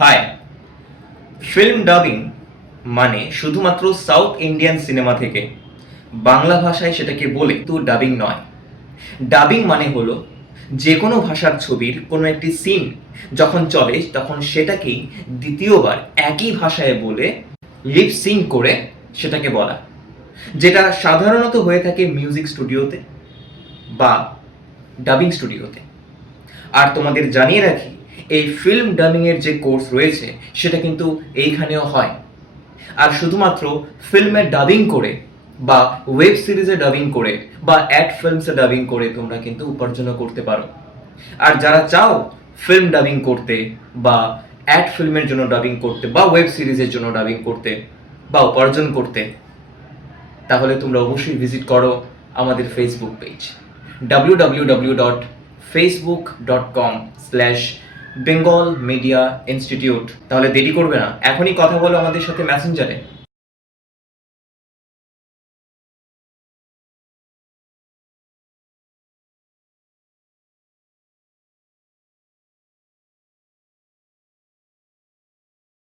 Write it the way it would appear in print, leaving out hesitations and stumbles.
High. Film dubbing মানে শুধুমাত্র south Indian cinema থেকে বাংলা ভাষায় সেটাকে বলে তো ডাবিং নয়। ডাবিং মানে হলো যে কোনো ভাষার ছবির কোনো একটি সিন যখন চলে তখন সেটাকেই দ্বিতীয়বার একই ভাষায় বলে লিপ সিঙ্ক করে সেটাকে বলা, যেটা সাধারণত হয়ে থাকে মিউজিক স্টুডিওতে বা ডাবিং স্টুডিওতে। আর তোমাদের জানিয়ে রাখি, এই ফিল্ম ডাবিংয়ের যে কোর্স রয়েছে সেটা কিন্তু এইখানেও হয়। আর শুধুমাত্র ফিল্মে ডাবিং করে বা ওয়েব সিরিজে ডাবিং করে বা অ্যাড ফিল্মসে ডাবিং করে তোমরা কিন্তু উপার্জনও করতে পারো। আর যারা চাও ফিল্ম ডাবিং করতে বা অ্যাড ফিল্মের জন্য ডাবিং করতে বা ওয়েব সিরিজের জন্য ডাবিং করতে বা উপার্জন করতে, তাহলে তোমরা অবশ্যই ভিজিট করো আমাদের Facebook page www.facebook.com/Bengal Media Institute। তাহলে দেরি করবে না, এখনই কথা বলো আমাদের সাথে মেসেঞ্জারে।